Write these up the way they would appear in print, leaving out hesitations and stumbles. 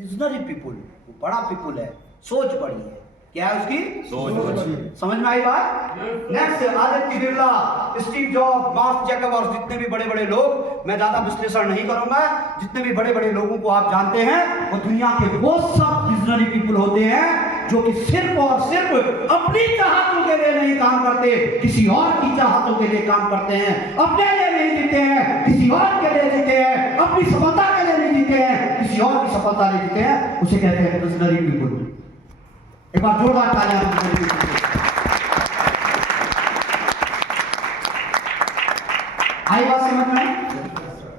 Visionary people, बड़ा people है, सोच बड़ी है। क्या है उसकी सोच। समझ में आई बात? Next, Aditya Birla, Steve job, mark Zuckerberg, जितने भी बड़े बड़े लोग, मैं ज्यादा विश्लेषण नहीं करूंगा, जितने भी बड़े बड़े लोगों को आप जानते हैं वो दुनिया के वो सब विजनरी पीपुल होते हैं जो कि सिर्फ और सिर्फ अपनी चाहतों के लिए नहीं काम करते, किसी और की चाहतों के लिए काम करते हैं। अपने लिए नहीं जीते हैं, किसी और के लिए जीते हैं। अपनी सफलता के लिए नहीं जीते हैं, किसी और की सफलता नहीं जीते हैं। उसे कहते हैं विजनरी पीपुल। एक बार जोरदार तालियां। आई बात समझ में?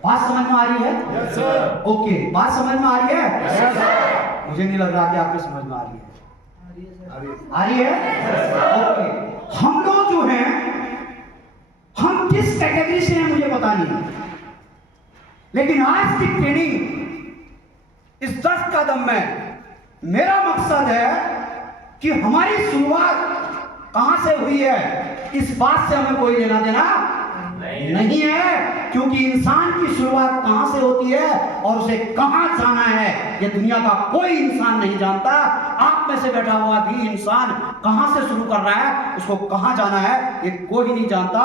बात समझ में आ रही है? Yes sir. ओके, बात समझ में आ रही है? Yes sir. मुझे नहीं लग रहा कि आपको समझ में आ रही है। आ रही है? ओके, हम लोग जो हैं, हम किस कैटेगरी से हैं मुझे पता नहीं, लेकिन आज की ट्रेनिंग इस 10 कदम में मेरा मकसद है कि हमारी शुरुआत कहां से हुई है इस बात से हमें कोई लेना देना नहीं है, क्योंकि इंसान की शुरुआत कहां से होती है और उसे कहां जाना है ये दुनिया का कोई इंसान नहीं जानता। आप में से बैठा हुआ भी इंसान कहां से शुरू कर रहा है, उसको कहां जाना है ये कोई नहीं जानता।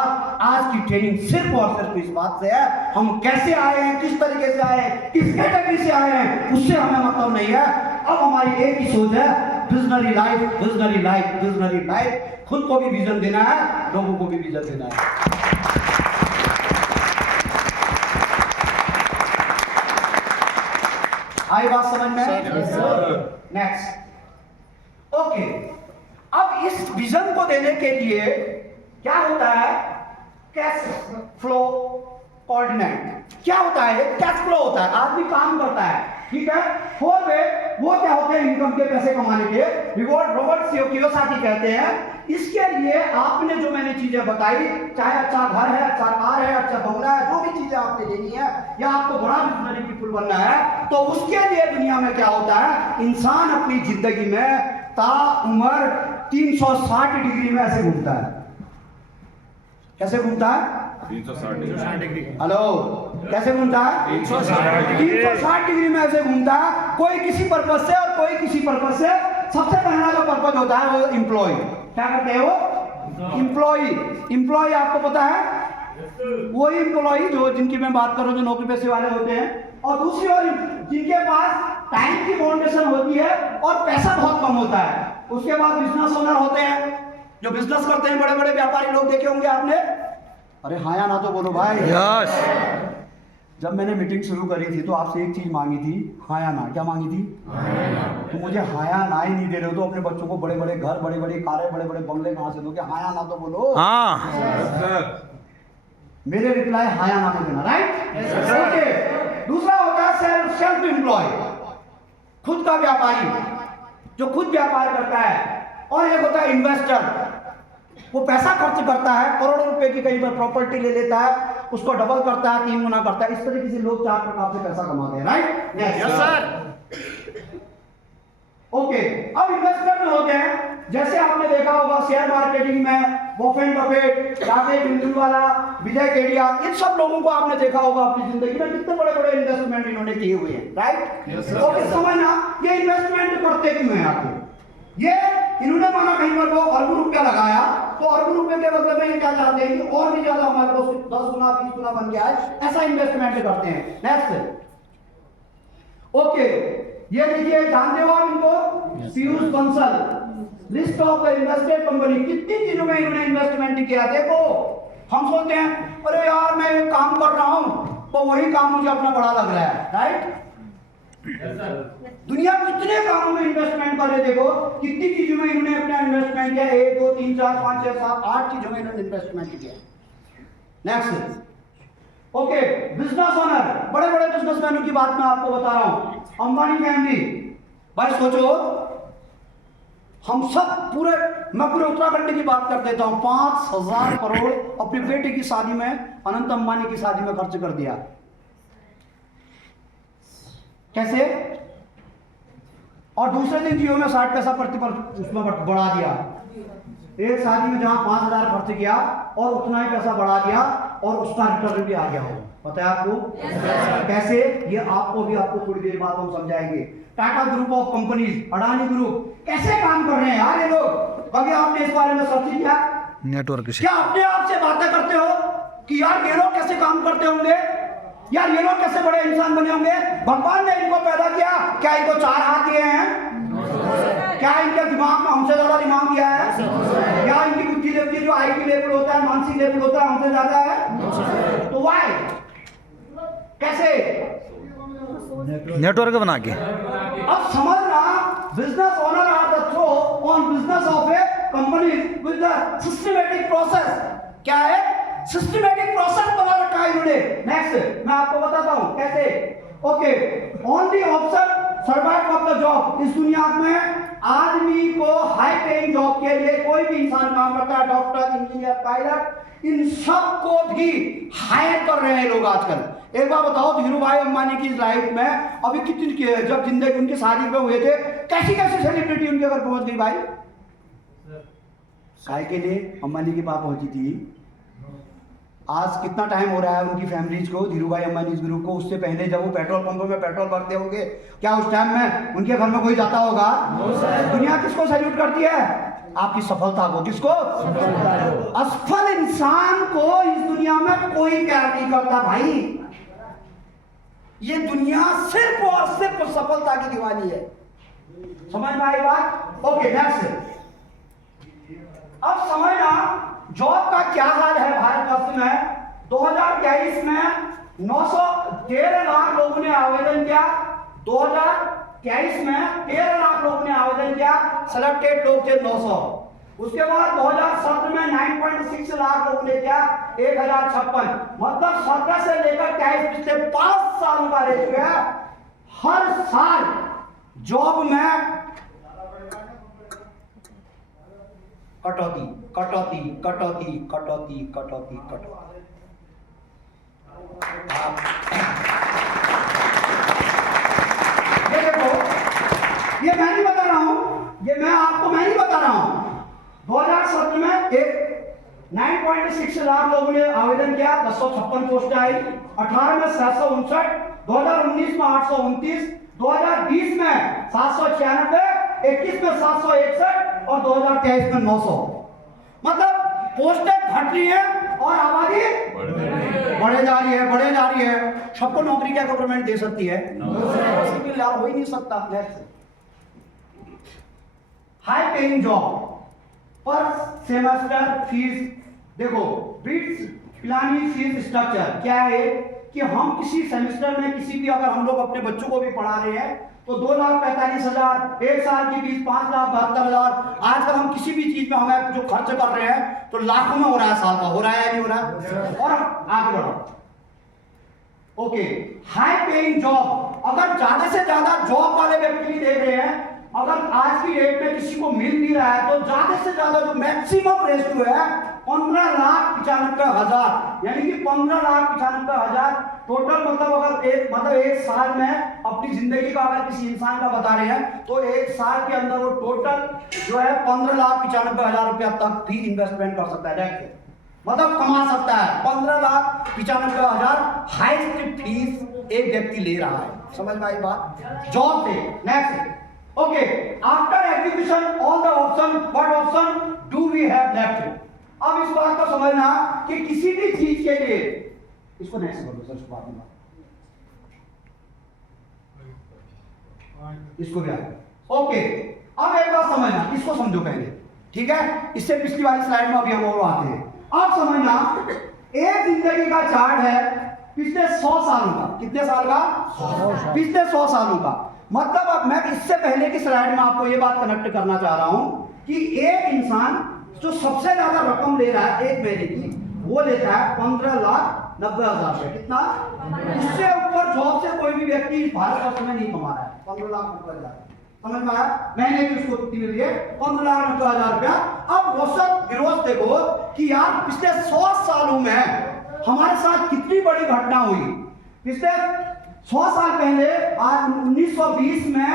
आज की ट्रेनिंग सिर्फ और सिर्फ इस बात से है, हम कैसे आए हैं, किस तरीके से आए हैं, किस कैटेगरी से आए हैं, उससे हमें मतलब नहीं है। अब हमारी एक ही सोच है, visionary life, visionary life, visionary life. खुद को भी विजन देना है, लोगों को भी विजन देना है। आई बात समझ में? नेक्स्ट, ओके, अब इस विजन को देने के लिए क्या होता है? Cash flow coordinate. क्या होता है? कैश फ्लो होता है, आदमी काम करता है, ठीक है। 4 वे वो क्या होते हैं इनकम के, पैसे कमाने के। रिवॉर्ड रॉबर्ट कियोसाकी कहते हैं इसके लिए आपने जो मैंने चीजें बताई, चाहे अच्छा घर है, अच्छा कार है, अच्छा बंगला है, जो भी चीजें आपने लेनी है, या आपको बड़ा विजनरी पीपुल बनना है, तो उसके लिए दुनिया में क्या होता है, इंसान अपनी जिंदगी में ताउम्र 360 डिग्री में ऐसे घूमता है। कैसे घूमता है? 360 डिग्री। हेलो, कैसे घूमता है? 360 डिग्री में ऐसे घूमता है, कोई किसी पर्पज से और कोई किसी पर्पज से। सबसे पहला जो पर्पज होता है वो एम्प्लॉय। क्या करते हैं वो? एम्प्लॉय। एम्प्लॉय आपको पता है, वही एम्प्लॉय जो जिनकी मैं बात कर रहा हूँ, जो नौकरी पेशे वाले होते हैं, और दूसरी ओर जिनके पास टाइम की फाउंडेशन होती है और पैसा बहुत कम होता है। उसके बाद बिजनेस ओनर होते हैं, जो बिजनेस करते हैं, बड़े बड़े व्यापारी लोग देखे होंगे आपने। अरे हाँ या ना तो बोलो भाई। यस। जब मैंने मीटिंग शुरू करी थी तो आपसे एक चीज मांगी थी, हाँ या ना। क्या मांगी थी? तो मुझे हाँ या ना ही नहीं दे रहे हो, तो अपने बच्चों को बड़े बड़े घर, बड़े बड़े कारें, बड़े बड़े बंगले कहां से दोगे? हाँ या ना तो बोलो। हाँ। मेरे रिप्लाई हाँ या ना में देना, राइट? ओके। दूसरा होता है सेल्फ एम्प्लॉय, खुद का व्यापारी, जो खुद व्यापार करता है। और एक होता है इन्वेस्टर, वो पैसा खर्च करता है, करोड़ों रुपए की कहीं पर प्रॉपर्टी ले लेता है, उसको डबल करता है, 3 गुना करता है। इस तरीके से लोग 4 प्रकार से पैसा कमाते हैं, राइट? Yes sir. ओके, अब इन्वेस्टर जो होते हैं, जैसे आपने देखा होगा शेयर मार्केटिंग में बफेट बफेट, राकेश बिंदुवाला, विजय केडिया, इन सब लोगों को आपने देखा होगा अपनी जिंदगी में, कितने बड़े बड़े इन्वेस्टमेंट इन्होंने किए हुए हैं, राइट? ओके, समझना ये इन्वेस्टमेंट करते क्यों हैं आपको? ये इन्होंने माना कहीं पर वो अरबों रुपया लगाया, तो अरबों रुपए के बदले में क्या चाहते हैं कि और भी ज्यादा हमारे पास 10 गुना 20 गुना बन गया है, ऐसा इन्वेस्टमेंट करते हैं। नेक्स्ट, ओके, ये देखिए, जानते हो आप इनको? Piyush Bansal, list of invested company, कितनी चीजों में इन्होंने इन्वेस्टमेंट किया। देखो, हम सोचते हैं अरे यार मैं काम कर रहा हूं तो वही काम मुझे अपना बड़ा लग रहा है, राइट? दुनिया कितने कामों में इन्वेस्टमेंट करे, देखो कितनी चीजों में इन्होंने अपना इन्वेस्टमेंट किया। 1 2 3 4 5 6 7 8 चीजों में इन्होंने इन्वेस्टमेंट किया। नेक्स्ट, ओके, बिजनेस ओनर, बड़े बड़े बिजनेसमैनों की बात मैं आपको बता रहा हूं। अंबानी फैमिली, भाई सोचो, हम सब मैं पूरे उत्तराखंड की बात कर देता हूं, 5000 करोड़ अपनी बेटे की शादी में, अनंत अंबानी की शादी में खर्च कर दिया। कैसे? और दूसरे दिन जियो में 60 पैसा प्रति उसमें बढ़ा दिया। एक शादी में जहां 5000 खर्च किया और उतना ही पैसा बढ़ा दिया और उसका रिटर्न भी आ गया हो। पता है आपको? कैसे? ये आपको थोड़ी देर बाद हम समझाएंगे। Tata group of companies, Adani group कैसे काम कर रहे हैं यार ये लोग। कभी आपने इस बारे में सर्च किया? नेटवर्क से क्या अपने आप से बातें करते हो कि यार ये लोग कैसे काम करते होंगे, यार ये लोग कैसे बड़े इंसान बने होंगे? भगवान ने इनको पैदा किया, क्या इनको 4 हाथ दिए हैं? क्या इनके दिमाग में हमसे ज्यादा दिमाग दिया है? क्या इनकी बुद्धि लेवल जो आईक्यू लेवल होता है, मानसिक लेवल होता है, हमसे ज्यादा है? तो व्हाई? कैसे? नेटवर्क बना के। अब समझना, business owner are the throw on business of a company with the systematic process. क्या है? सिस्टमैटिक प्रोसेस बना रखा है इन्होंने। नेक्स्ट मैं आपको बताता हूं कैसे। Okay, on the option survive of the job. इस दुनिया में आदमी को हाई पेइंग जॉब के लिए कोई भी इंसान काम करता है, डॉक्टर, इंजीनियर, पायलट, इन सब को भी हायर कर रहे हैं लोग आजकल। एक बार बताओ, धीरू भाई अंबानी की लाइफ में अभी कितनी जब जिंदगी उनकी शादी पे हुए थे, कैसी कैसी सेलिब्रिटी उनके घर पहुंच गई भाई? काय के लिए अंबानी के पास पहुंची थी। आज कितना टाइम हो रहा है उनकी फैमिलीज को, धीरू भाई अंबानी ग्रुप को? उससे पहले जब वो पेट्रोल पंपों में पेट्रोल भरते होंगे, क्या उस टाइम में उनके घर में कोई जाता होगा? दुनिया किसको सैल्यूट करती है? आपकी सफलता को। किसको? असफल इंसान को इस दुनिया में कोई प्यार नहीं करता भाई। ये दुनिया सिर्फ और सिर्फ सफलता की दीवानी है। समझ में आई बात? Okay, next. अब समझना जॉब का क्या हाल है भारतवर्ष में। 2023 में 913 लाख लोगों ने आवेदन किया। 2023 में 13 लाख लोगों ने आवेदन किया, सिलेक्टेड लोग थे 900। उसके बाद 2017 में 9.6 लाख लोगों ने किया, 1056। मतलब 17 से लेकर 23 पिछले 5 सालों का रेशियो है। हर साल जॉब में कटौती कटौती कटौती कटौती कटौती कटौती। ये देखो, ये मैं नहीं बता रहा हूं, ये मैं नहीं बता रहा हूं। 2017 में एक 9.6 लाख लोगों ने आवेदन किया, 256 पोस्ट आई। 18 में 759, 2019 में 829, 2020 में 796, 21 में 761 और 2023 में 900। मतलब पोस्टें घट रही है और आबादी बढ़े जा रही है। सबको नौकरी क्या गवर्नमेंट दे सकती है? यार हो ही नहीं सकता। हाई पेइंग जॉब पर सेमेस्टर फीस देखो, बिट्स प्लानिंग फीस स्ट्रक्चर क्या है कि हम किसी सेमेस्टर में किसी भी, अगर हम लोग अपने बच्चों को भी पढ़ा रहे हैं तो 2,45,000, एक साल की फीस 5,72,000। आजकल हम किसी भी चीज में हमें जो खर्च कर रहे हैं तो लाखों में हो रहा है, साल का हो रहा है या नहीं हो रहा है? और आगे बढ़ो। ओके, हाई पेइंग जॉब, अगर ज्यादा से ज्यादा जॉब वाले व्यक्ति देख रहे हैं, अगर आज की डेट में किसी को मिल भी रहा है तो ज्यादा से ज्यादा जो मैक्सिमम रेशियो है 15,95,000, यानी कि 15,95,000 टोटल। मतलब अगर एक साल में अपनी जिंदगी का अगर किसी इंसान का बता रहे हैं तो एक साल के अंदर वो टोटल जो है 15,95,000 रुपया तक भी इन्वेस्टमेंट कर सकता है, मतलब कमा सकता है। 15,95,000 हाईएस्ट फीस एक व्यक्ति ले रहा है। समझ में आई बात? जॉब से। Next, okay, after execution all the option, what option do we have left? अब इस बात को समझना कि किसी भी चीज के लिए, इसको नेक्स्ट कर दो सर, इसको बाद में, इसको भी आगे। ओके, अब एक बात समझना, इसको समझो पहले, ठीक है? इससे पिछली वाली स्लाइड में अभी हम और आते हैं। अब समझना, एक जिंदगी का चार्ट है पिछले 100 सालों का। कितने साल का? पिछले 100 सालों का। मतलब अब मैं इससे पहले की स्लाइड में आपको ये बात कनेक्ट करना चाह रहा हूं कि एक इंसान जो सबसे ज्यादा रकम ले रहा है एक महीने की, वो लेता है 15,90,000 रुपए। कितना? इससे ऊपर जॉब से कोई भी व्यक्ति भारतवर्ष में नहीं कमा रहा है। 15,90,000, समझ में आया? मैंने भी उसको कितनी मिली है? 15,90,000 रुपया। अब औसत गिरोह देखो कि यार पिछले 100 सालों में हमारे साथ कितनी बड़ी घटना हुई। पिछले 100 साल पहले, आज 1920 में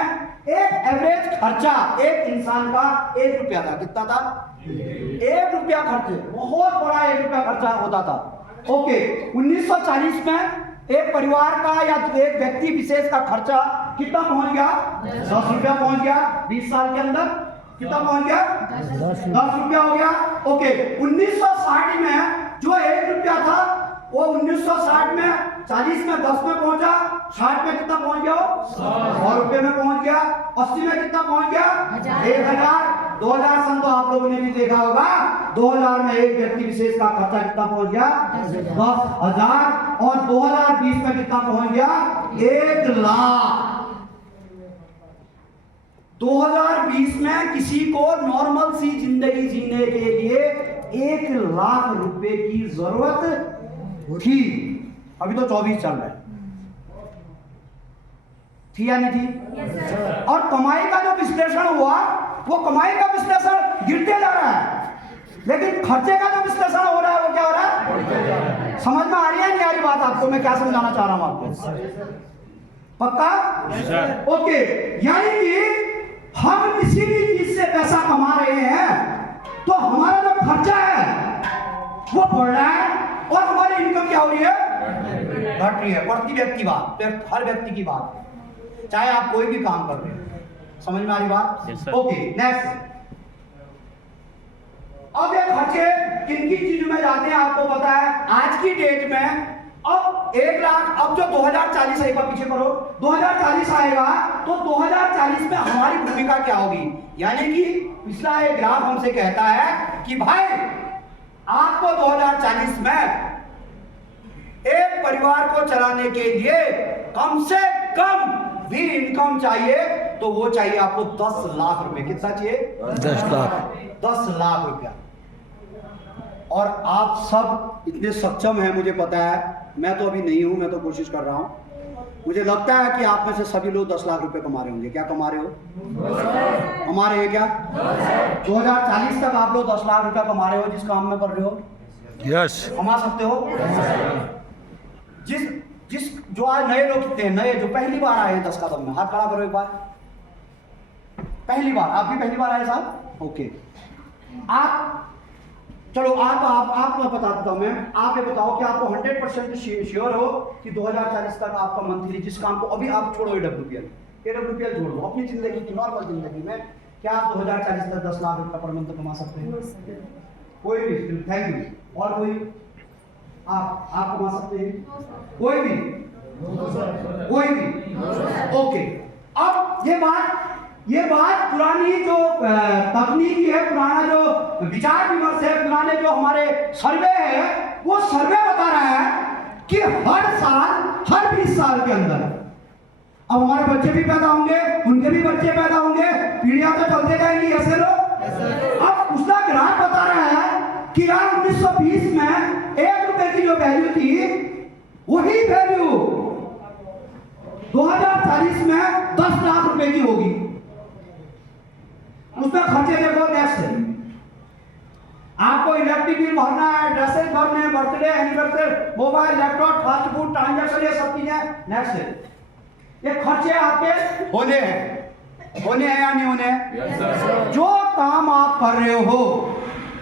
एक एवरेज खर्चा एक इंसान का 1 रुपया था। कितना था? 1 रुपया खर्च, बहुत बड़ा 1 रुपया खर्चा होता था। ओके, 1940 में एक परिवार का या एक व्यक्ति विशेष का खर्चा कितना पहुंच गया? 10 रुपया पहुंच गया। 20 साल के अंदर कितना पहुंच गया? 10 रुपया हो गया। ओके, 1960 में जो 1 रुपया था वो 1960 में 40 में 10 में पहुंचा, 60 में कितना पहुंच गया? 100 रुपये में पहुंच गया। 80 में कितना पहुंच गया? 1000। 2000 सन तो आप लोगों ने भी देखा होगा, 2000 में एक व्यक्ति विशेष का खर्चा कितना पहुंच गया? 10,000। और 2020 में कितना पहुंच गया? 1 लाख। 2020 में किसी को नॉर्मल सी जिंदगी जीने के लिए 1 लाख रुपए की जरूरत थी। अभी तो 24 चल रहा है, थी या नहीं थी? और कमाई का जो विश्लेषण हुआ, वो कमाई का विश्लेषण गिरते जा रहा है, लेकिन खर्चे का जो विश्लेषण हो रहा है वो क्या हो रहा है? समझ में आ रही है नहीं आ रही बात आपको? मैं क्या समझाना चाह रहा हूं आपको? पक्का? ओके, यानी कि हम किसी भी चीज से पैसा कमा रहे हैं तो हमारा जो खर्चा है वो बढ़ रहा है और हमारी इनकम क्या हो रही है? घट रही है। प्रति व्यक्ति बात, हर व्यक्ति की बात, चाहे आप कोई भी काम कर रहे हो। समझ में आ रही बात? Okay, next. अब ये खर्चे किन किन चीजों में जाते हैं आपको पता है? आज की डेट में अब 1 लाख, अब जो 2040 आएगा, पीछे करो, 2040 आएगा तो 2040 में हमारी भूमिका क्या होगी? यानी कि पिछला एक ग्राफ हमसे कहता है कि भाई आपको 2040 में एक परिवार को चलाने के लिए कम से कम भी इनकम चाहिए, तो वो चाहिए आपको 10 लाख रुपए। कितना चाहिए? 10 लाख। 10 लाख रुपया। और आप सब इतने सक्षम हैं, मुझे पता है। मैं तो अभी नहीं हूं, मैं तो कोशिश कर रहा हूं। मुझे लगता है कि आप में से सभी लोग 10 लाख रुपए कमा रहे होंगे। क्या कमा रहे हो? कमा रहे हैं क्या? 2040 तक आप लोग 10 लाख रुपया कमा रहे हो जिस काम में कर रहे हो? यस। कमा सकते हो? जिस जो आज नए लोग कितने हैं, नए जो पहली बार आए हैं 10 कदम में, हाथ खड़ा करो एक बार। पहली बार, आप भी पहली बार आए साहब? ओके, आप चलो आपको बता देता हूं मैं। आप ये बताओ कि आपको 100% श्योर हो कि 2040 तक आपका मंथली जिस काम को अभी आप छोड़ो AWPL छोड़ दो, अपनी जिंदगी की नॉर्मल जिंदगी में क्या आप 2040 तक 10 लाख रुपए पर मंथ कमा सकते हैं? कोई भी? Thank you. और कोई? आप कमा सकते हैं? कोई भी? ओके, अब ये बात पुरानी जो तकनीकी है, पुराना जो विचार विमर्श है, पुराने जो हमारे सर्वे है, वो सर्वे बता रहा है कि हर साल, हर 20 साल के अंदर अब हमारे बच्चे भी पैदा होंगे, उनके भी बच्चे पैदा होंगे, पीढ़ियां तो चलते जाएंगी ऐसे लोग। अब उसका ग्राफ बता रहा है कि यार 1920 में 1 रुपए की जो वैल्यू थी, वही वैल्यू 2040 में 10 लाख रुपए की होगी। उसमें खर्चे देखो। नेक्स्ट, आपको इलेक्ट्रिक बिल भरना है, ड्रेसेस भरने हैं, birthday, anniversary, mobile, laptop, fast food, transaction, ये सब चीजें। नेक्स्ट, ये खर्चे आपके होने हैं या नहीं होने? जो काम आप कर रहे हो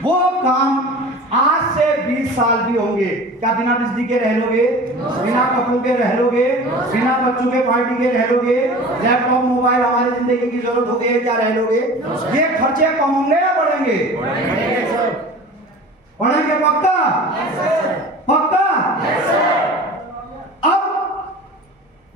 वो काम आज से 20 साल भी होंगे। क्या बिना बिजली के रह लोगे? बिना कपड़ों के रह लोगे? बिना बच्चों के पार्टी के रह लोगे? लैपटॉप, मोबाइल हमारी जिंदगी की जरूरत हो गई, क्या रह लोगे? ये खर्चे कम होंगे या बढ़ेंगे? बढ़ेंगे पक्का? पक्का? अब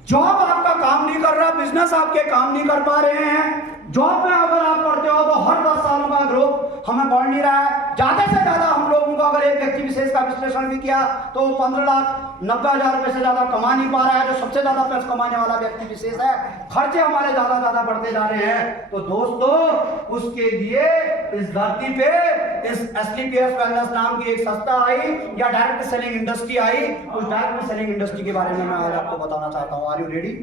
जॉब आपका काम नहीं कर रहा, बिजनेस आपके काम नहीं कर पा रहे हैं, जॉब में अगर आप करते हो तो हर 10 सालों का ग्रोथ हमें बढ़ नहीं रहा है। ज्यादा से ज्यादा हम लोगों का अगर एक व्यक्ति विशेष का विश्लेषण भी किया तो 15,90,000 रुपए से ज्यादा कमा नहीं पा रहा है, जो सबसे ज्यादा पैसा कमाने वाला व्यक्ति विशेष है। खर्चे हमारे ज्यादा बढ़ते जा रहे हैं। तो दोस्तों, उसके लिए इस धरती पे इस SLPS वेलनेस नाम की एक संस्था आई या डायरेक्ट सेलिंग इंडस्ट्री आई। उस डायरेक्ट सेलिंग इंडस्ट्री के बारे में मैं आज आपको बताना चाहता हूँ। Are you ready?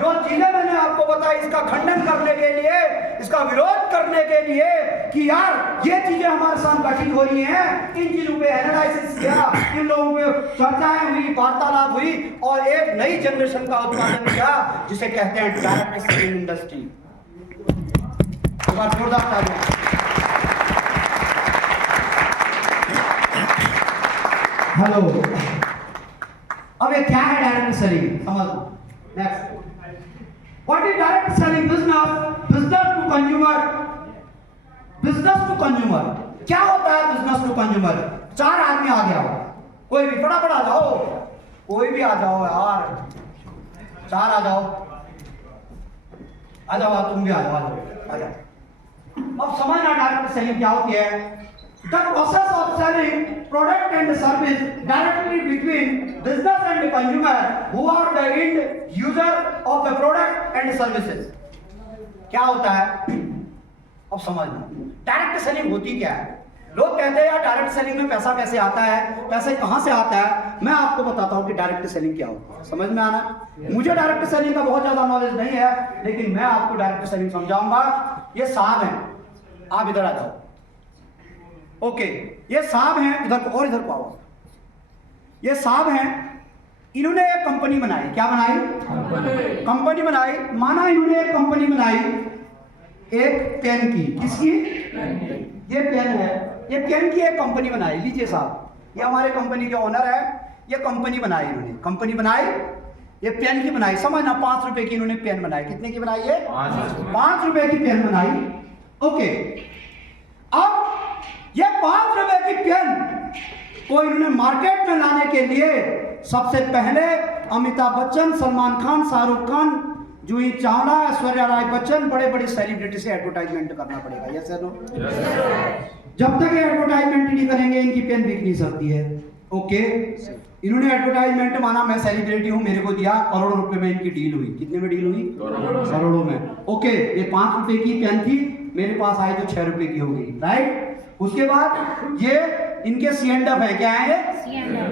जो चीजें मैंने आपको बताई, इसका खंडन करने के लिए, इसका विरोध करने के लिए कि यार ये चीजें हमारे साथ घटित हो रही हैं, इन चीजों पे एनालिसिस किया, इन लोगों पे चर्चाएं हुई, वार्तालाप हुई और एक नई जनरेशन का उत्पादन किया जिसे कहते हैं डायरेक्ट सेलिंग इंडस्ट्री। जोरदार तालियां। हेलो। अब ये क्या है डायरेक्ट सेलिंग, समझना। Next, what is direct selling? Business to consumer. Business to consumer क्या होता है? बिजनेस टू कंज्यूमर, 4 आदमी आ गया हो, कोई भी फटाफट आ जाओ, कोई भी आ जाओ यार, 4 आ जाओ, आ जाओ, तुम भी आ जाओ, आ जाओ। अब समझना डायरेक्ट सेलिंग क्या होती है। The process of selling product and service directly between business and consumer who are the end user of the product and services। क्या होता है? अब समझना डायरेक्ट सेलिंग होती क्या है। लोग कहते हैं यार डायरेक्ट सेलिंग में पैसा कैसे आता है, पैसे कहां से आता है। मैं आपको बताता हूं कि डायरेक्ट सेलिंग क्या होती है, समझ में आना। मुझे डायरेक्ट सेलिंग का बहुत ज्यादा नॉलेज नहीं है, लेकिन मैं आपको डायरेक्ट सेलिंग समझाऊंगा। ये साहब हैं, आप इधर आ जाओ। ओके, ये साहब हैं, इधर को और इधर को आओ। ये साहब हैं, इन्होंने एक कंपनी बनाई। क्या बनाई? कंपनी बनाई। माना इन्होंने एक कंपनी बनाई एक पेन की। किसकी? ये पेन है, ये पेन की एक कंपनी बनाई। लीजिए साहब, ये हमारे कंपनी के ओनर है, ये कंपनी बनाई इन्होंने। कंपनी बनाई, ये पेन की बनाई। समझना, 5 रुपए की इन्होंने पेन बनाई। कितने की बनाई है? 5 रुपए की पेन बनाई। ओके, अब ये 5 रुपए की पेन को इन्होंने मार्केट में लाने के लिए सबसे पहले अमिताभ बच्चन, सलमान खान, शाहरुख खान, जूही चावला, ऐश्वर्या राय बच्चन, बड़े बड़े सेलिब्रिटी से एडवर्टाइजमेंट करना पड़ेगा। यस या नो? जब तक ये एडवर्टाइजमेंट नहीं करेंगे इनकी पेन बिक नहीं सकती है। ओके, इन्होंने एडवर्टाइजमेंट, माना मैं सेलिब्रिटी हूं, मेरे को दिया, करोड़ों रुपए में इनकी डील हुई। कितने में डील हुई? करोड़ों में। ओके, ये 5 रुपए की पेन थी, मेरे पास आई तो 6 रुपए की हो गई, राइट। उसके बाद ये इनके सीएंडएफ है। क्या है?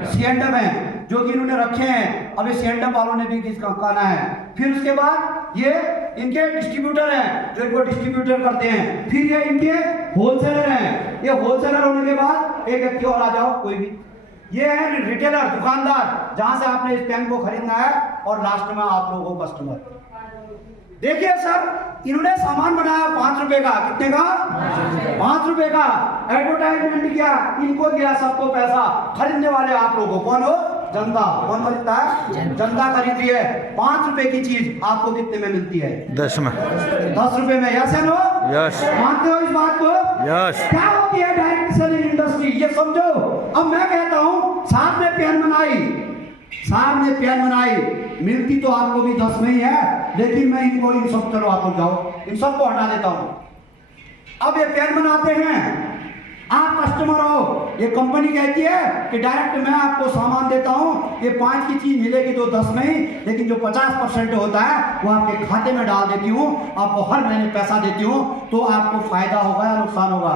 सीएंडएफ है, जो कि इन्होंने रखे हैं। अब ये सीएंडएफ वालों ने भी किसका कहना है। फिर उसके बाद ये इनके डिस्ट्रीब्यूटर हैं, जो इनको डिस्ट्रीब्यूटर करते हैं। फिर ये इनके होलसेलर हैं। ये होलसेलर होने के बाद एक व्यक्ति और आ जाओ, कोई भी। ये है रिटेलर, दुकानदार, जहां से आपने इस पेन को खरीदना है। और लास्ट में आप लोगों को कस्टमर। देखिए सर, इन्होंने सामान बनाया 5 रुपए का। कितने का? 5 रुपए का। एडवर्टाइजमेंट किया, इनको दिया सबको पैसा। खरीदने वाले आप लोगों, कौन हो? जनता। कौन खरीदता है? जनता खरीद रही है। 5 रुपए की चीज आपको कितने में मिलती है? 10 में। 10 रुपए में। यस या नो? यस। मानते हो इस बात को? यस। क्या होती है डायरेक्ट सेलिंग इंडस्ट्री, ये समझो। अब मैं कहता हूं, साहब ने पेन बनाई, साहब ने पेन बनाई, मिलती तो आपको भी 10 में ही है, लेकिन मैं इनको इन सब, चलो आप लोग जाओ, इन सबको हटा देता हूं। अब ये पेन बनाते हैं, आप कस्टमर हो, ये कंपनी कहती है कि डायरेक्ट मैं आपको सामान देता हूं, ये 5 की चीज मिलेगी तो 10 में ही, लेकिन जो 50% होता है वो आपके खाते में डाल देती हूं, आपको हर महीने पैसा देती हूं, तो आपको फायदा होगा या नुकसान होगा?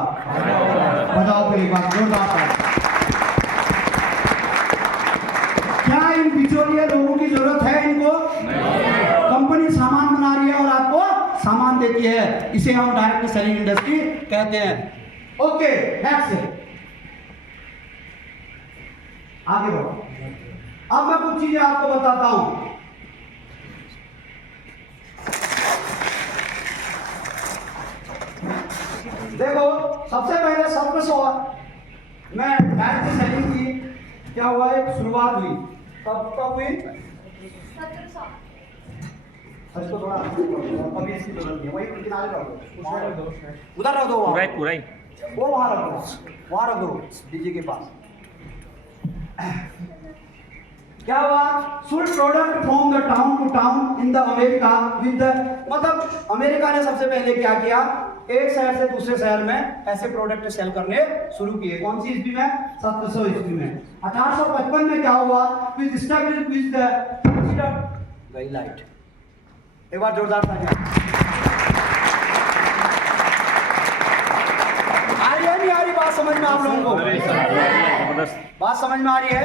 बताओ फिर एक बार जोरदार। क्या इन बिचौलिए लोगों की जरूरत है? इनको कंपनी सामान बना रही है और आपको सामान देती है, इसे हम डायरेक्ट सेलिंग इंडस्ट्री कहते हैं। ओके, नेक्स्ट, आगे बढ़ो। अब मैं कुछ चीजें आपको बताता हूं। देखो, सबसे पहले 1700 में डायरेक्ट सेलिंग की क्या हुआ, एक शुरुआत हुई। कब हुई? 1700। इसको थोड़ा अभी इसकी जरूरत नहीं है, वही किनारे रख दो, उधर रख दो, पूरा ही वो वहां रख दो, वहां रख दो डीजे के पास। क्या हुआ? Sold product from the town to town in the America with the, मतलब अमेरिका ने सबसे पहले क्या किया, एक शहर से दूसरे शहर में ऐसे प्रोडक्ट सेल करने शुरू किए। कौन सी ईस्वी में? 1700 ईस्वी में। 1855 में क्या हुआ? With established with the very light. एक बार जोरदार तालियां। आ रही है नहीं आ रही बात समझ में आप लोगों को? बात समझ में आ रही है?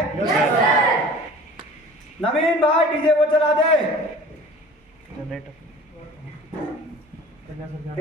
नवीन भाई डीजे को चला दे।